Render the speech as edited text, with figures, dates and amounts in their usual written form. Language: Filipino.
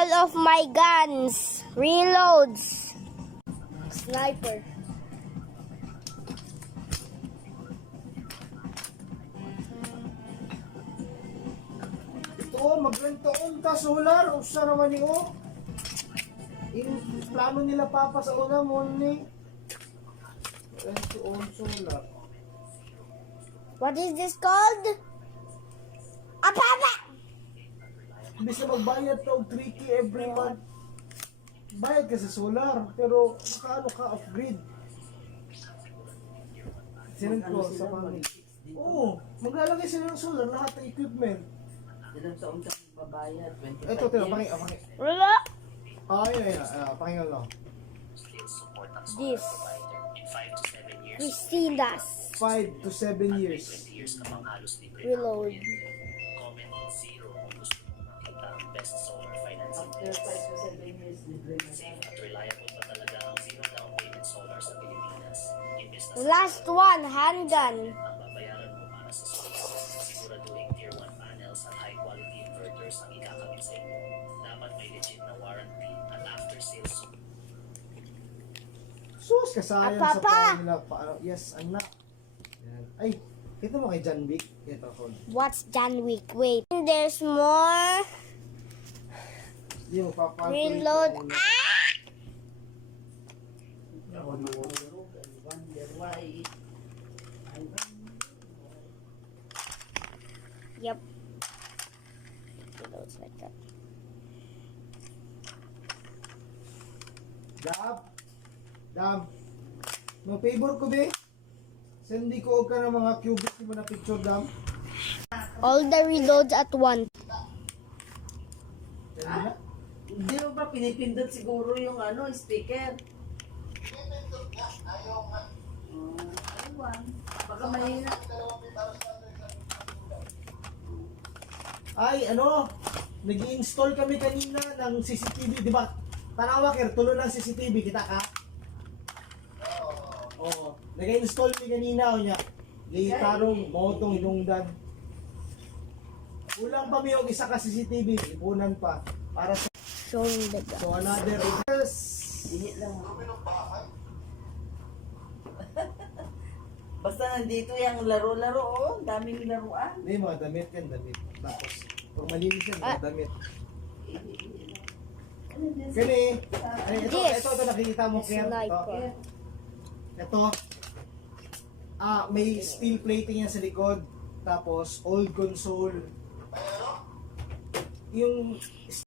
all of my guns. Reloads. Sniper. Ito, magrentaon ka solar. Usa naman niyo. Yung plano nila papa sa una mo ni. Rentaon solar. What is this called? Papa! Imbis na magbayad ka og 3K every month. Bayad ka sa solar, pero makaano ka off-grid. Sinend ko sa family. Oo, maglalagay sila ng solar, lahat ng equipment. Ilang taon ka babayad? 25 Ito, tira, pakinggan. Wala. Ayun, pakinggan lang. This. Christina's. 5 to 7 years. Reload. After 5 to 7 years, libre na siya. Last one, handgun. Sus, kasayang sa Papa! nila. Yes, anak. Yan. Ay, ito mo kay John Wick. Ito ako. What's John Wick? Wait. There's more. Hindi mo papalito. Reload. Wonder why. Yep. Reloads like that. Dam. No favor ko be. Sendi ko og ka ng mga cubic mo na picture dam. All the reloads at once. Sendi na. Hindi mo ba pinipindot siguro yung speaker? Aywan. Baka mahina. Ay, nag-install kami kanina ng CCTV, di ba? Tanawa, tulo ng CCTV, kita ka? Oo. Nag-install kami kanina, o niya. Gitarong, motong, hinungdan. Kulang pa may yung isa ka CCTV, ipunan pa. Para sa... Showing the gun. So, another... Yes! Init lang. Basta nandito yung laro-laro, oh. Daming laruan. Hindi, mga damit yan, damit. Tapos, pag malinis yan, mga damit. Kani, ito nakikita mo, Ker. Sniper. Ito, may steel plating yan sa likod. Tapos, old console. Yung